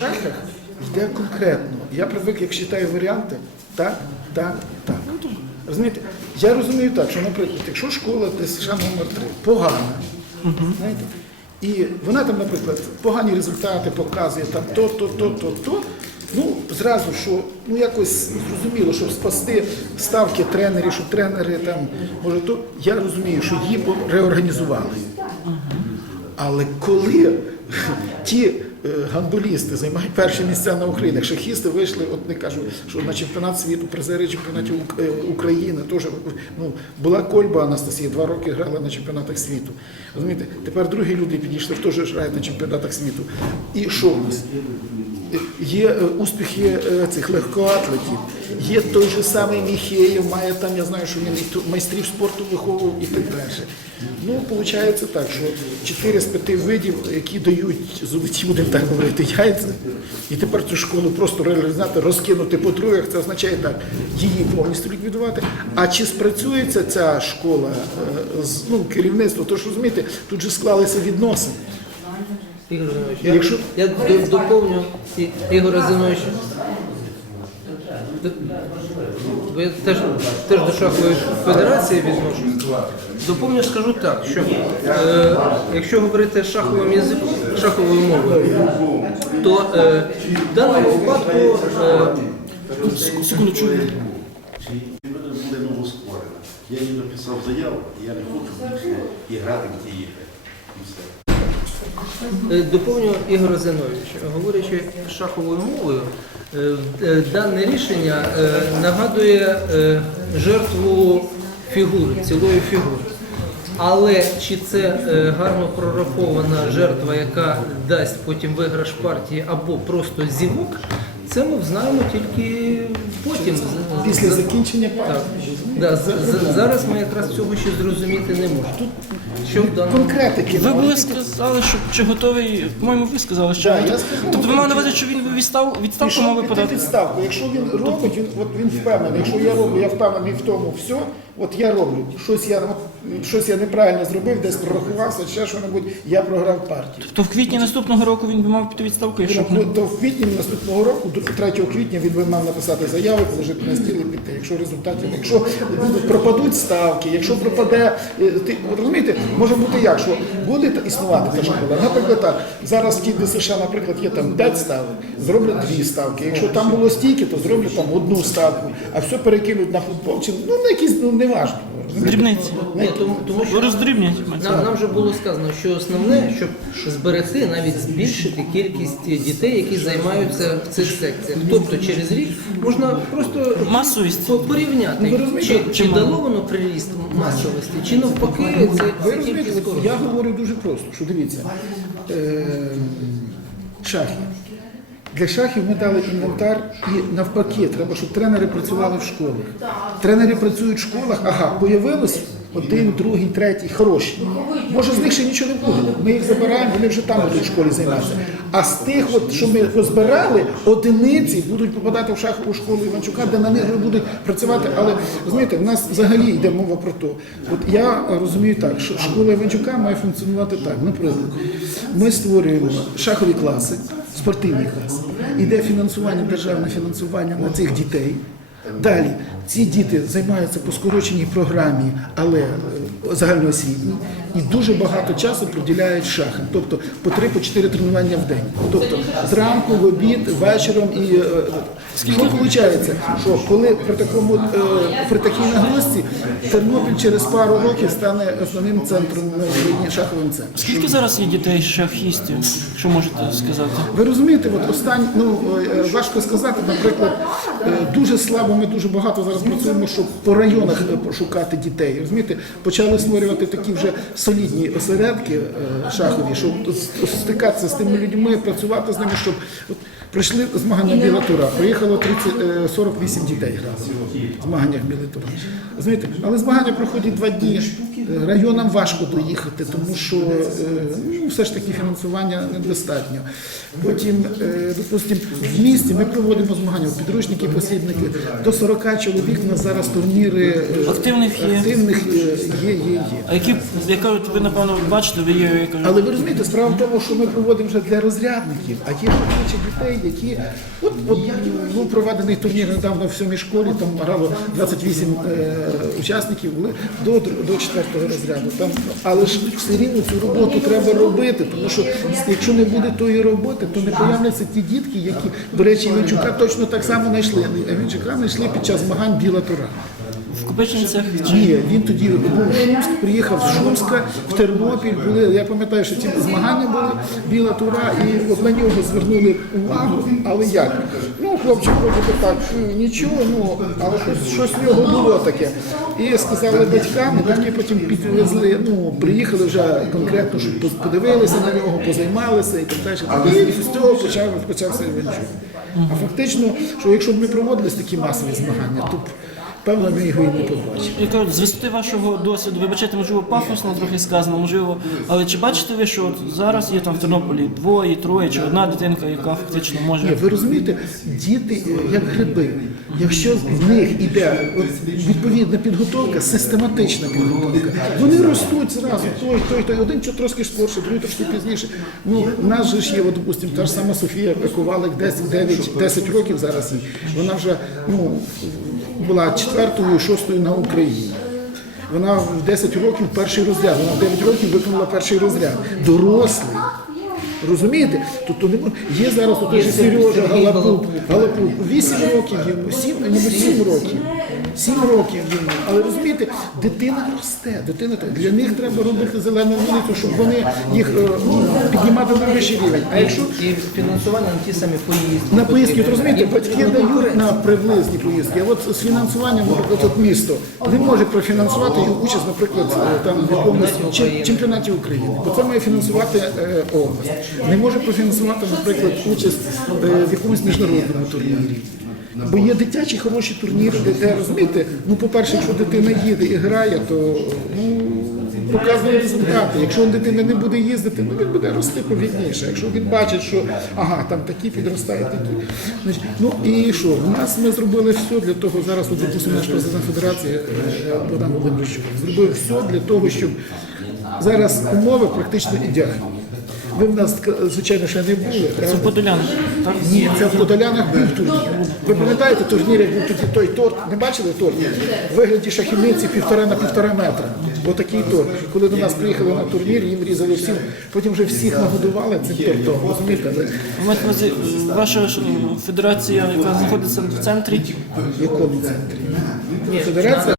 шахах йде конкретно. Я привик, як читаю варіанти, так, так, так. Розумієте? Я розумію так, що, наприклад, якщо школа ДСШ номер 3 погана, знаєте, і вона там, наприклад, погані результати показує, там то, то, то, то, то. Ну, зразу, що ну якось зрозуміло, щоб спасти ставки тренерів, щоб тренери там, може, то я розумію, що її реорганізували. Але коли ті гандболісти займають перші місця на Україні, шахісти вийшли, от не кажу, що на чемпіонат світу, призери чемпіонатів е, України, теж ну, була кольба Анастасія, два роки грала на чемпіонатах світу. Розумієте, тепер другі люди підійшли, теж грають на чемпіонатах світу. І що в нас? Є е, успіхи е, цих легкоатлетів, є той же самий Міхеєв, має там, я знаю, що він майстрів спорту виховував і так далі. Ну, виходить так, що 4 з 5 видів, які дають золоті, будемо так говорити, яйця, і тепер цю школу просто реалізувати, розкинути по троях, це означає так, її повністю ліквідувати. А чи спрацюється ця школа е, з ну, керівництво, то ж розумієте, тут же склалися відносини. Ігор Зинович, Якщо- я до- доповню І- Ігор Зинович. д- Бо я теж, теж до шахової федерації відношусь. Доповню, скажу так, що е, якщо говорити шаховим язиком, шаховою мовою, то е, в даному випадку е, Секундочку. Чи буде новостворена? Я їй написав заяву, і я не хочу дійсно і грати в ті ігри. І Ігор Зинович. Говорячи шаховою мовою, е, е, дане рішення е, нагадує е, жертву фігури, цілої фігури. Але чи це е, гарно прорахована жертва, яка дасть потім виграш партії, або просто зівок, це ми знаємо тільки потім. Після закінчення партії. Да, з- з- зараз ми якраз цього ще зрозуміти не можемо. Тут що в даному Конкретики. Ви були сказали, що чи готовий, по-моєму, ви сказали, що Да, готовий. сказав. Тобто ви мали на увазі, що він відстав, відставку Пішов мав піти подати? відставку. Якщо він робить, він от він впевнений. Якщо я роблю, я впевнений в тому, все, от я роблю. Щось я от, щось я неправильно зробив, десь прорахувався, ще що-небудь, я програв партію. То в квітні наступного року він би мав піти відставку, якщо б не Ну, то в квітні наступного року, до 3 квітня, він би мав написати заяву, положити на стіл і піти. Якщо результатів, якщо пропадуть ставки, якщо пропаде, е, ти от розумієте, може бути як, що буде та- існувати та школа. Наприклад, так зараз в ті ДСШ, наприклад, є там 5 ставок, зроблять дві ставки. Якщо там було стільки, то зроблять там одну ставку, а все перекинуть на футбол. Чи ну на якісь ну неважно. Дрібниці. Ні, тому, тому що Роздрібнять. Нам, нам вже було сказано, що основне, щоб зберегти, навіть збільшити кількість дітей, які займаються в цих секціях. Тобто через рік можна просто Масовість. по- порівняти, чи, чи дало воно приріст масовості, чи навпаки, це, Ви це тільки розумієте, от скоро. я говорю дуже просто, що дивіться, е, шахи. Для шахів ми дали інвентар і навпаки, треба, щоб тренери працювали в школах. Тренери працюють в школах, ага, появилось один, другий, третій, хороші. Може з них ще нічого не буде. Ми їх забираємо, вони вже там будуть в школі займатися. А з тих, от, що ми позбирали, одиниці будуть попадати в шахову школу Іванчука, де на них вже будуть працювати. Але розумієте, в нас взагалі йде мова про то. От я розумію так, що школа Іванчука має функціонувати так. Наприклад, ми створюємо шахові класи, спортивні класи. Іде фінансування, державне фінансування на цих дітей. Далі ці діти займаються по скороченій програмі, але е, загальноосвітній, і дуже багато часу приділяють шахам, тобто по три, по чотири тренування в день. Тобто зранку, в обід, вечором і е, що виходить, що коли при такому е, при такій нагрузці Тернопіль через пару років стане основним центром на шаховим центром. Скільки зараз є дітей шахістів, що можете сказати? Ви розумієте, от останні, ну важко сказати, наприклад, дуже слабо, ми дуже багато зараз працюємо, щоб по районах е, пошукати дітей. Розумієте, почали створювати такі вже солідні осередки е, шахові, щоб стикатися з тими людьми, працювати з ними, щоб от, прийшли змагання біла тура. Приїхало 30, е, 48 дітей грати в змаганнях біла тура. Знаєте, але змагання проходять два дні. Районам важко доїхати, тому що е, ну, все ж таки фінансування недостатньо. Потім, е, допустимо, в місті ми проводимо змагання підручники, посібники. До 40 чоловік у нас зараз турніри е, Активних є. активних є, є, є. А які, як кажуть, ви напевно бачите, ви є, я кажу, Але ви розумієте, справа в тому, що ми проводимо вже для розрядників, а є куча дітей, які от, от був проведений турнір недавно в сьомій школі, там грало 28 е, учасників, були до, до четвертого розряду. Там, але ж все рівно цю роботу треба робити, тому що якщо не буде тої роботи, то не появляться ті дітки, які, до речі, Іванчука точно так само знайшли. Іванчука знайшли під час змагань Біла Тура. В Копичинцях Ні, він тоді був Шумськ, приїхав з Шумська в Тернопіль. Були, я пам'ятаю, що ці змагання були біла тура, і на нього звернули увагу. Але як? Ну, хлопчик би так, нічого, ну але щось, щось в нього було таке. І сказали батькам, батьки потім підвезли. Ну, приїхали вже конкретно, щоб подивилися на нього, позаймалися і так далі. І з цього почав, почався Іванчук. А фактично, що якщо б ми проводили такі масові змагання, то певно ми його і не побачили. я кажу, з висоти вашого досвіду, вибачайте, можливо, пафосно трохи сказано, можливо, але чи бачите ви, що от зараз є там в Тернополі двоє, троє чи одна дитинка, яка фактично Ні, може. ви розумієте, діти е, як гриби. Якщо в них іде от, відповідна підготовка, систематична підготовка, вони ростуть зразу, той, той, той, один чуть трошки скорше, другий трошки пізніше. Ну, у нас же ж є, от, допустимо, та ж сама Софія Ковалик 10, 9, 10 років зараз. Вона вже ну, була четвертою, шостою на Україні. Вона в 10 років перший розряд, вона в 9 років виконала перший розряд. Дорослий. Розумієте? Тобто не мож- є зараз той же Сережа Галапук, Галапук, 8 років йому, 7, йому 7 років. 7 років йому. Але розумієте, дитина росте, дитина для них треба робити зелену вулицю, щоб вони їх е, ну, піднімати на вищий рівень. А якщо І фінансування на ті самі поїздки. на поїздки, розумієте, батьки дають на приблизні поїздки. А от з фінансуванням, наприклад, от місто не може профінансувати його участь, наприклад, е, там в якомусь чемпіонаті України. Бо це має фінансувати е, область. Не може профінансувати, наприклад, участь в якомусь міжнародному турнірі. Бо є дитячі хороші турніри, де, розумієте, ну, по-перше, якщо дитина їде і грає, то ну, показує результати. Якщо дитина не буде їздити, ну він буде рости повільніше. Якщо він бачить, що ага, там такі підростають, такі. Ну і що? У нас ми зробили все для того. Зараз, от, допустимо, наш президент Федерації е, Богдан Володимирович зробив все для того, щоб зараз умови практично ідеальні. Ви в нас, звичайно, ще не були. Це в Подолян, так? Ні, це в Подолянах був турнір. Ви пам'ятаєте турнір, як був тоді той торт? Не бачили торт? В вигляді шахівниці півтора на півтора метра. Отакий торт. Коли до нас приїхали на турнір, їм різали всім, потім вже всіх нагодували цим тортом. Розумієте? Е, ваша е, федерація, яка знаходиться в центрі, в якому центрі? Федерація?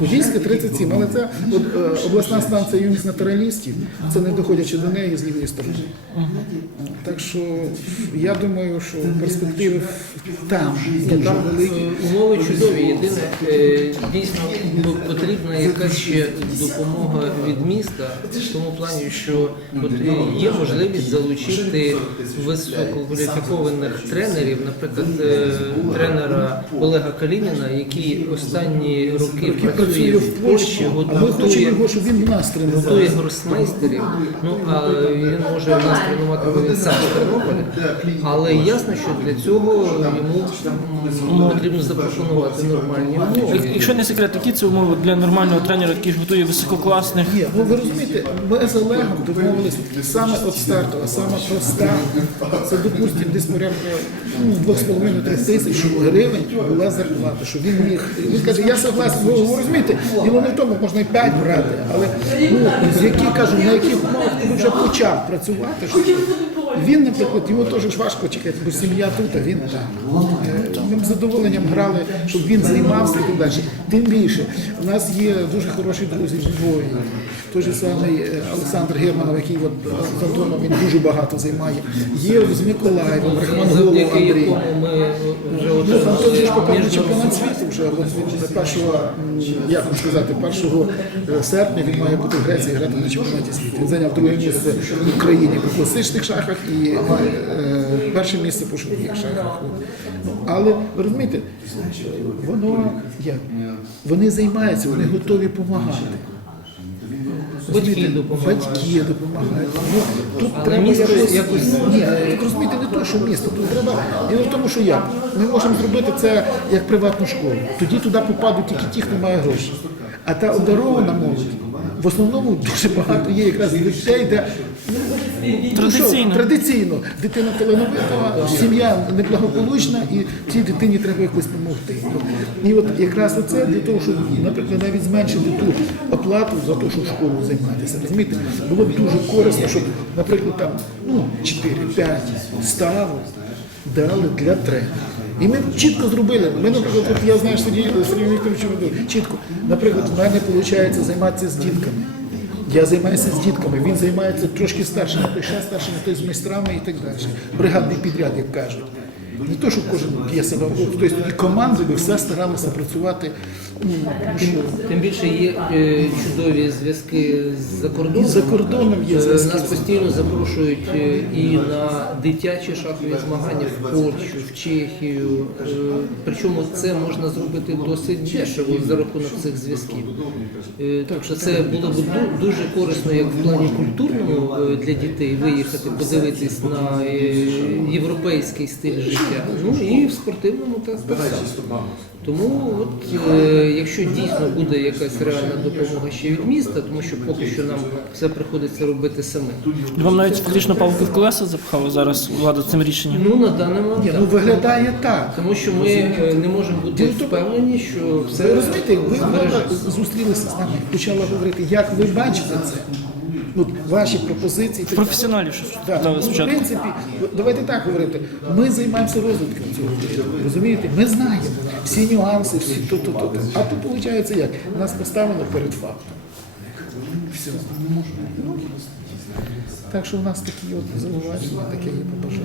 Подільська 37, але це от, е, обласна станція юних натуралістів, це не доходячи до неї з лівої сторони. Так що я думаю, що перспективи там дуже Там великі. е, умови чудові. Єдине, е, дійсно потрібна якась ще допомога від міста в тому плані, що от є можливість залучити висококваліфікованих тренерів, наприклад, тренера Олега Калініна, який останні роки працює в Польщі, А ми хочемо його, щоб він в нас готує тренував. гросмейстерів. Ну а він може нас тренувати, бо він сам з Тернополя. Але ясно, що для цього йому потрібно запропонувати нормальні умови. Якщо не секрет, які це умови для нормального тренера, який ж готує висококласних Ні, ну ви розумієте, ми з Олегом домовилися саме от стартова, саме проста. Це допустимо десь порядка ну, 2,5-3 тисяч гривень була зарплата, що він міг. Він каже, я согласен, ви ви розумієте, діло не в тому, можна і 5 брати, але ну, які кажу, на яких умовах ти вже почав працювати. Що він, наприклад, його теж важко чекати, бо сім'я тут, а він там. Е, Ми з задоволенням грали, щоб він займався і так далі. Тим більше, у нас є дуже хороші друзі в Львові. Той же самий е, Олександр Германов, який от, е, з Антоном він дуже багато займає. Є з Миколаєвом, Рахман Голов Андрій. Ну, Антон ж попав на чемпіонат світу вже. От він першого, як вам сказати, 1 серпня він має бути в Греції грати на чемпіонаті світу. Він зайняв друге місце в Україні по класичних шахах і е, перше місце по швидких шахах. Ну, але ви розумієте, воно як? Вони займаються, вони готові допомагати. Батьки допомагають. Батьки допомагають. Ну, тут Але треба місто якось, якось- Ні, тут розумієте, не то, що місто. Тут треба. Діло в тому, що як? Ми можемо зробити це як приватну школу. Тоді туди попадуть тільки ті, хто має гроші. А та обдарована молодь. В основному дуже багато є якраз дітей, де Традиційно. традиційно дитина талановита, сім'я неблагополучна, і цій дитині треба якось допомогти. І от якраз оце для того, щоб, наприклад, навіть зменшити ту оплату за те, щоб в школу займатися. Розумієте, було б дуже корисно, щоб, наприклад, там ну, 4-5 ставок дали для тренера. І ми чітко зробили. Ми, наприклад, от я знаю, Сергій Сергій Вікторович чітко. Наприклад, в мене виходить займатися з дітками. Я займаюся з дітками, він займається трошки старшими, той ще старшими, той з майстрами і так далі. Бригадний підряд, як кажуть. Не то, що кожен б'є себе, тобто і командою все старалися працювати. ну, Тим більше є е, чудові зв'язки з-за кордоном. І за кордоном є Е, зв'язки. Нас постійно запрошують е, і на дитячі шахові змагання в Польщу, в Чехію. Е, Причому це можна зробити досить дешево за рахунок цих зв'язків. Е, Так що це було б ду- дуже корисно як в плані культурному е, для дітей виїхати, подивитись на е, європейський стиль життя. Ну і в спортивному так само. Тому, от, е, якщо дійсно буде якась реальна допомога ще від міста, тому що поки що нам все приходиться робити самим. Вам навіть фактично палки в колеса запхала зараз влада цим рішенням. Ну на даний момент так. ну виглядає так. тому що ми е, не можемо бути впевнені, що все розумієте, ви збережеться. зустрілися з нами, почала говорити, як ви бачите це. Ну, ваші пропозиції. так Професіоналів що Так, дали ну, в спочатку. принципі, давайте так говорити. Ми займаємося розвитком цього. Розумієте? Ми знаємо всі нюанси, всі то, то. то. А тут виходить як? Нас поставили перед фактом. Все. Так що в нас такі от зауваження, таке є побажання.